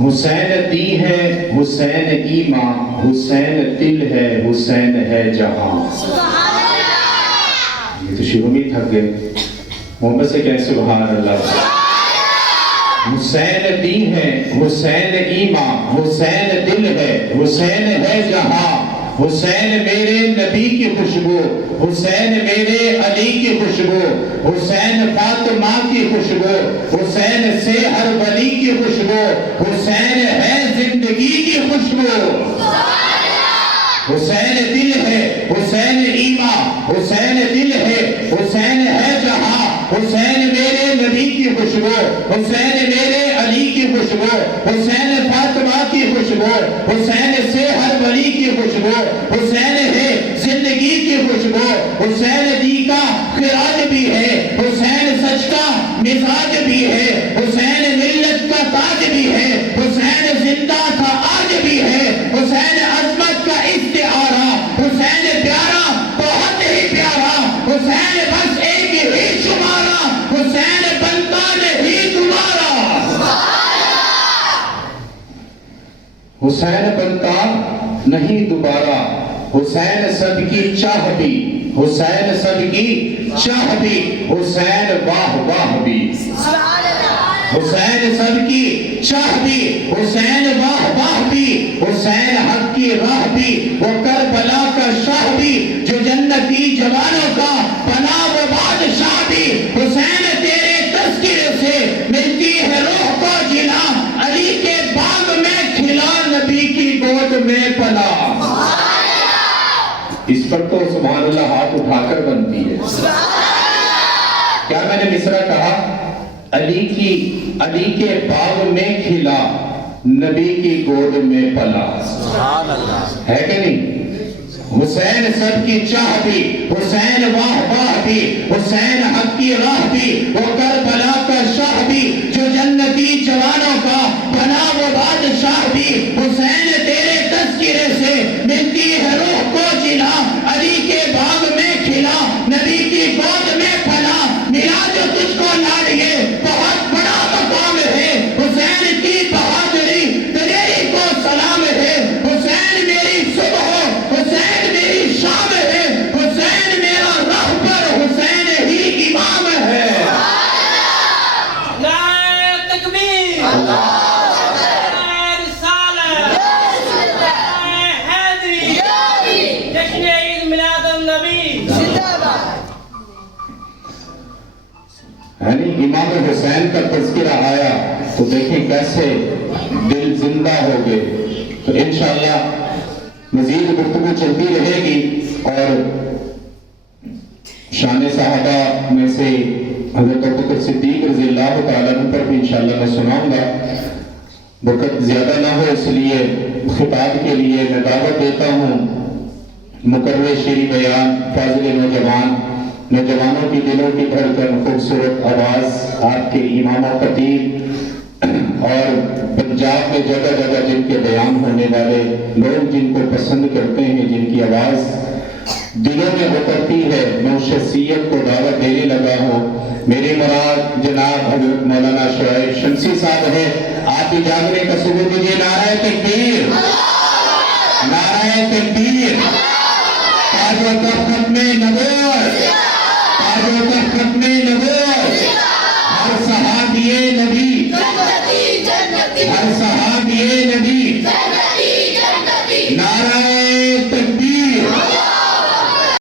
حسین دی ہے حسین ایمان، حسین دل ہے حسین ہے جہاں۔ یہ تو شروع میں تھک گئے، محبت سے کہیں سبحان اللہ۔ حسین دی ہے حسین ایمان، حسین دل ہے حسین ہے جہاں۔ حسین میرے نبی کی خوشبو، حسین میرے علی کی خوشبو، حسین فاطمہ کی خوشبو، حسین سے ہر ولی کی خوشبو، حسین ہے زندگی کی خوشبو۔ حسین دل ہے حسین ایمان، حسین دل ہے حسین ہے جہاں۔ حسین میرے نبی کی خوشبو، حسین میرے علی کی خوشبو، حسین فاطمہ کی خوشبو، حسین سے ہر ولی کی خوشبو، حسین ہے زندگی کی خوشبو۔ حسین دی کا خراج بھی ہے، حسین سچ کا مزاج بھی ہے، حسین ملت کا تاج بھی ہے، حسین زندہ تھا آج بھی ہے، حسین عظمت کا استعارہ، حسین پیارا بہت ہی پیارا، حسین بس ایک ہی شمارا، حسین بنتا نہیں دوبارہ۔ حسین بنتا نہیں دوبارہ، حسین سب کی چاہ بھی، حسین سب کی چاہ بھی، حسین واہ واہ بھی۔ حسین سب کی چاہ بھی، حسین واہ واہ بھی، حسین حق کی راہ بھی، وہ کربلا کا شاہ بھی، جو جنتی جوانوں کا پناہ و بادشاہ بھی۔ حسین تیرے تذکرے سے ملتی ہے روح کو جلا، علی کے باغ میں کھلا نبی کی گود میں پلا۔ اس پر تو سبحان اللہ ہاتھ اٹھا کر بنتی ہے۔ کیا میں نے مصرع کہا؟ علی کے باغ میں کھلا نبی کی گود میں پلا۔ ہے کہ نہیں؟ حسین سب کی چاہ بھی، حسین واہ واہ بھی، حسین حق کی راہ بھی، وہ کربلا کا شاہ بھی، جو جنتی جوانوں کا پناہ و بادشاہ بھی۔ حسین تیرے تذکرے سے ملتی ہے روح کو جلا، علی کے باغ میں کھلا نبی کی گود میں پلا۔ ملا جو تجھ کو لاڑیے بہت بڑا مقام ہے، حسین کی بہادری تیری کو سلام ہے، حسین میری صبح حسین میری شام ہے، حسین میرا رہبر حسین ہی امام ہے۔ نعرہ تکبیر، نعرہ رسالت، نعرہ حیدری، جشن عید میلاد النبی۔ یعنی امام حسین کا تذکرہ آیا تو دیکھیں کیسے دل زندہ ہو گئے۔ تو انشاءاللہ مزید گفتگو چلتی رہے گی، اور شان صحابہ میں سے حضرت ابوبکر صدیق رضی اللہ تعالیٰ عنہ پر بھی انشاءاللہ میں سناؤں گا۔ وقت زیادہ نہ ہو اس لیے خطاب کے لیے میں دعوت دیتا ہوں مقرر شیریں بیان فاضل نوجوانوں کی دلوں کی دھڑکن، خوبصورت آواز، آپ کے امام و خطیب، اور پنجاب میں جگہ جگہ جن کے بیان ہونے والے لوگ جن کو پسند کرتے ہیں، جن کی آواز دلوں میں اترتی ہے، میں اس شخصیت کو دعوت دینے لگا ہوں۔ میری مراد جناب حضرت مولانا شعیب شمسی صاحب ہے۔ آپ کی جاگنے کا ثبوت دیجیے، نعرہ تکبیر، نعرہ تکبیر۔ تاج و تخت ختم نبوت، تاج و تخت ختم نبوت، ہر صحابی نبی، ہر صحابی نبی